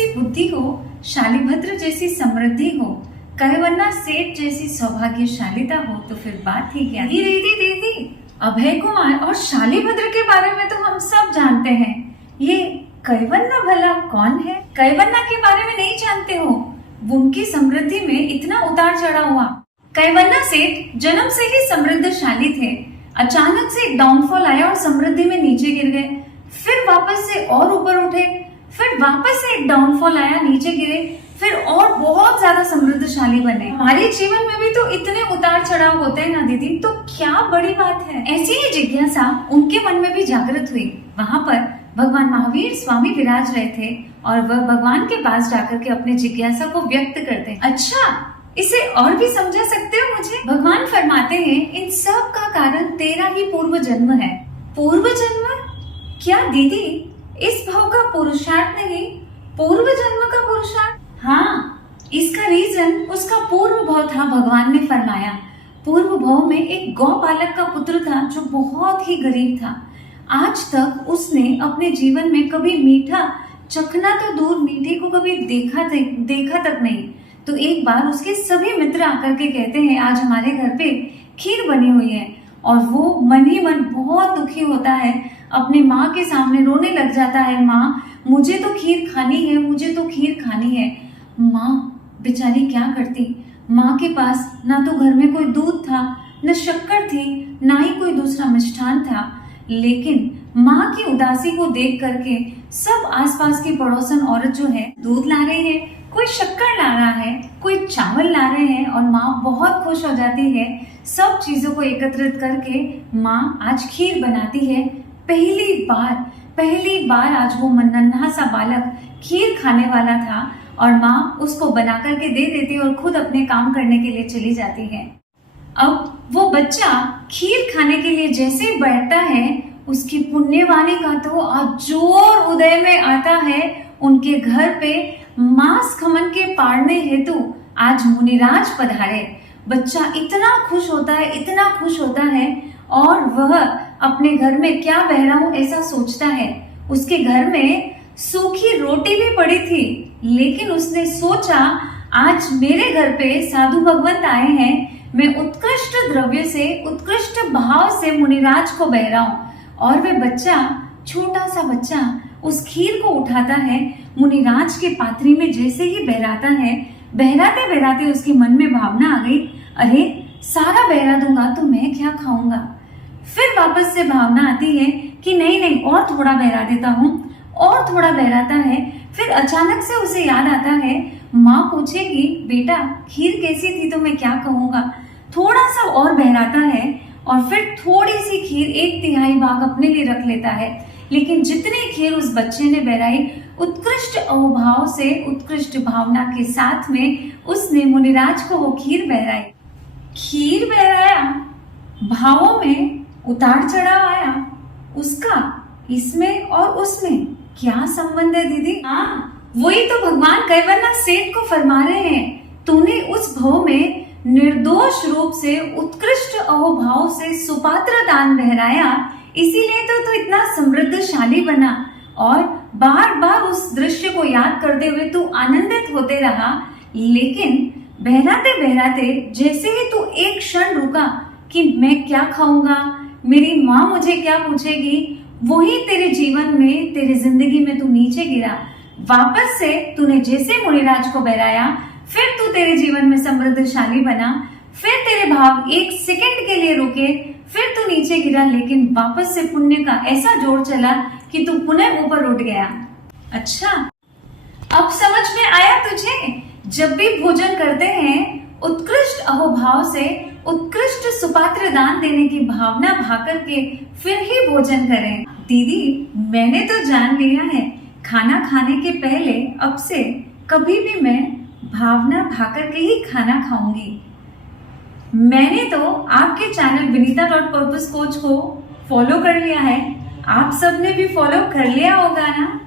सी बुद्धि हो, शालिभद्र जैसी समृद्धि हो, कैवन्ना सेठ जैसी सौभाग्यशालिता हो तो फिर बात ही क्या। दीदी, अभय कुमार और शालिभद्र के बारे में तो हम सब जानते हैं, ये कैवन्ना भला कौन है? कैवन्ना के बारे में नहीं जानते हो? उनकी समृद्धि में इतना उतार चढ़ाव हुआ। कैवन्ना सेठ जन्म से ही समृद्धशाली थे। अचानक से एक डाउनफॉल आया और समृद्धि में नीचे गिर गए, फिर वापस से और ऊपर उठे, फिर वापस से एक डाउनफॉल आया, नीचे गिरे, फिर और बहुत ज्यादा समृद्धशाली बने। हमारे जीवन में भी तो इतने उतार चढ़ाव होते हैं ना दीदी, तो क्या बड़ी बात है। ऐसी ही जिज्ञासा उनके मन में भी जागृत हुई। वहाँ पर भगवान महावीर स्वामी विराज रहे थे और वह भगवान के पास जाकर के अपनी जिज्ञासा को व्यक्त करते। अच्छा, इसे और भी समझा सकते हो मुझे? भगवान फरमाते हैं, इन सब का कारण तेरा ही पूर्व जन्म है। पूर्व जन्म? क्या दीदी, इस भाव का पुरुषार्थ नहीं, पूर्व जन्म का पुरुषार्थ? हाँ, इसका रीजन उसका पूर्व भाव था। भगवान ने फरमाया, पूर्व भाव में एक गौ पालक का पुत्र था जो बहुत ही गरीब था। आज तक उसने अपने जीवन में कभी मीठा चखना तो दूर, मीठे को कभी देखा तक नहीं। तो एक बार उसके सभी मित्र आकर के कहते हैं, आज हमारे घर पे खीर बनी हुई है, और वो मन ही मन बहुत दुखी होता है, अपनी माँ के सामने रोने लग जाता है, माँ मुझे तो खीर खानी है, मुझे तो खीर खानी है। माँ बेचारी क्या करती, माँ के पास ना तो घर में कोई दूध था, न शक्कर थी, ना ही कोई दूसरा मिष्ठान था। लेकिन माँ की उदासी को देख करके सब आसपास की पड़ोसन औरत जो है दूध ला रही है, कोई शक्कर ला रहा है, कोई चावल ला रहे हैं, और माँ बहुत खुश हो जाती है। सब चीजों को एकत्रित करके माँ आज खीर बनाती है। पहली बार आज वो नन्हा सा बालक खीर खाने वाला था, और माँ उसको बना करके दे देती है और खुद अपने काम करने के लिए चली जाती है। अब वो बच्चा खीर खाने के लिए जैसे ही बैठता है, उसकी पुण्यवाणी का तो आज जोर उदय में आता है। उनके घर पे मांस खमन के पाड़ने हेतु आज मुनिराज पधारे। बच्चा इतना खुश होता है, और वह अपने घर में क्या बह रहा हूं ऐसा सोचता है। उसके घर में सूखी रोटी भी पड़ी थी, लेकिन उसने सोचा, आज मेरे घर पे साधु भगवंत आए हैं, मैं उत्कृष्ट द्रव्य से, उत्कृष्ट भाव से मुनिराज को बह रहा हूं। और वह बच्चा, छोटा सा बच्चा, उस खीर को उठाता है, मुनिराज के पात्री में जैसे ही बहराता है, बहराते उसके मन में भावना आ गई, अरे सारा बहरा दूंगा तो मैं क्या खाऊंगा। फिर वापस से भावना आती है कि नहीं और थोड़ा बहरा देता हूँ, और थोड़ा बहराता है। फिर अचानक से उसे याद आता है, माँ पूछेगी, बेटा खीर कैसी थी तो मैं क्या कहूंगा। थोड़ा सा और बहराता है, और फिर थोड़ी सी खीर, 1/3 भाग अपने लिए रख लेता है। लेकिन जितनी खीर उस बच्चे ने बहराई, उत्कृष्ट अवभाव से, उत्कृष्ट भावना के साथ में उसने मुनिराज को वो खीर बहराया, भावों में उतार चढ़ाव आया। उसका इसमें और उसमें क्या संबंध है दीदी? हाँ, वही तो भगवान कैवन्ना सेठ को फरमा रहे हैं, तूने उस भाव में निर्दोष रूप से, उत्कृष्ट अहोभाव से सुपात्र दान बहराया, इसीलिए तो इतना समृद्धशाली बना। और बार बार उस दृश्य को याद करते हुए तू आनंदित होते रहा। लेकिन बहराते जैसे ही तू एक क्षण रुका कि मैं क्या खाऊंगा, मेरी माँ मुझे क्या पूछेगी, वही तेरे जीवन में, तेरी जिंदगी में तू नीचे गिरा। वापस से तूने जैसे मुनिराज को बहराया, फिर तू तेरे जीवन में समृद्धशाली बना। फिर तेरे भाव 1 सेकंड के लिए रुके, फिर तू नीचे गिरा, लेकिन वापस से पुण्य का ऐसा जोर चला कि तू पुनः ऊपर उठ गया। अच्छा, अब समझ में आया तुझे? जब भी भोजन करते हैं, उत्कृष्ट अहोभाव से, उत्कृष्ट सुपात्र दान देने की भावना भाकर के फिर ही भोजन करें। दीदी, मैंने तो जान लिया है, खाना खाने के पहले अब से कभी भी मैं भावना भाकर के ही खाना खाऊंगी। मैंने तो आपके चैनल विनीता.पर्पस कोच को फॉलो कर लिया है, आप सबने भी फॉलो कर लिया होगा ना?